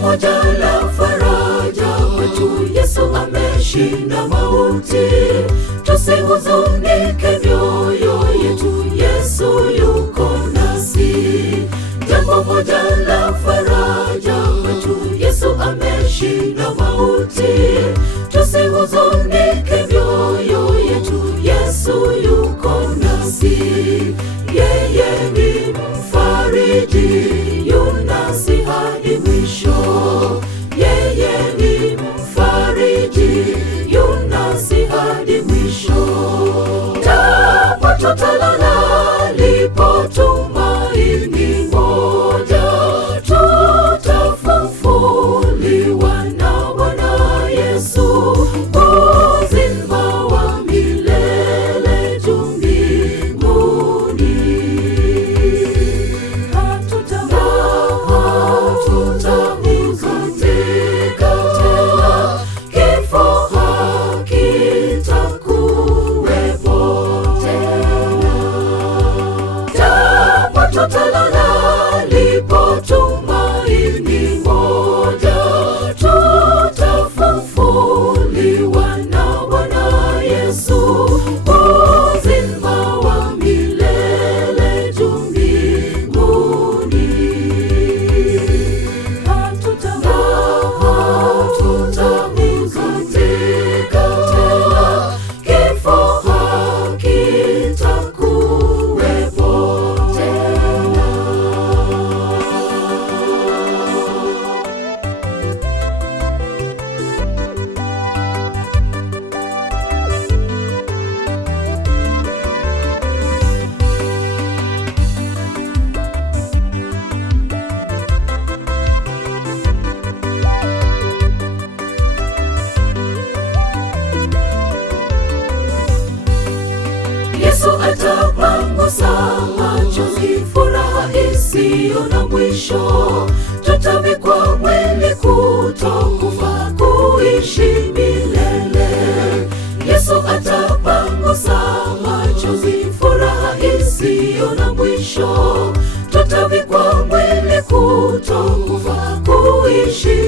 moja la faraja kwetu, Yesu ameshinda mauti. Tusihuzunike mioyo yetu, Yesu yuko nasi. Jambo moja la faraja kwetu, Yesu ameshinda mauti. Tusihuzunike mioyo yetu, Yesu yuko nasi. Yeye ni mfariji, yunasi hadi mwisho. Yeye ni mfariji, yunasi hadi mwisho. Japo tutalala, lipo tumaini moja, tutafufuliwa na Bwana Yesu, uzima wa milele juu mbinguni. Hatutahuzunika tena, kifo hakitakuwepo tena. Japo tutalala, lipo tumaini moja, tutafufuliwa na Bwana Yesu, uzima wa milele juu mbinguni. Hatutahuzunika tena, kifo hakitakuwepo tena. Yesu atapangusa machozi, furaha isiyo na mwisho. Tutavikwa mwili kutokufa, kuishi milele. Yesu atapangusa machozi, furaha isiyo na mwisho. Tutavikwa mwili kutokufa, kuishi